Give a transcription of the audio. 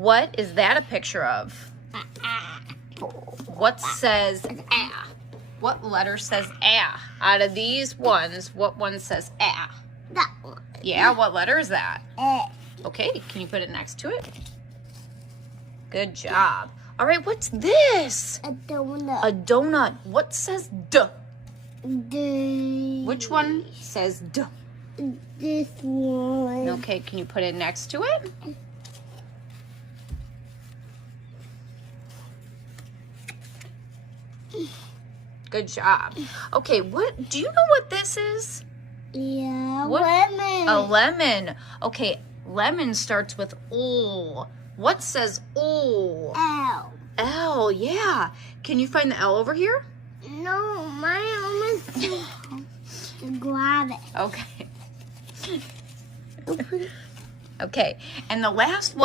What is that a picture of? What says ah? What letter says ah? Out of these ones, what one says ah? That one. Yeah, what letter is that? Okay, can you put it next to it? Good job. All right, what's this? A donut. A donut. What says duh? The. Which one says duh? This one. Okay, can you put it next to it? Good job. Okay, what do you know what this is? Yeah. What? Lemon. A lemon. Okay, lemon starts with O. What says O? Ow. L, yeah. Can you find the L over here? No, my arm is to grab it. Okay. Okay, and the last one.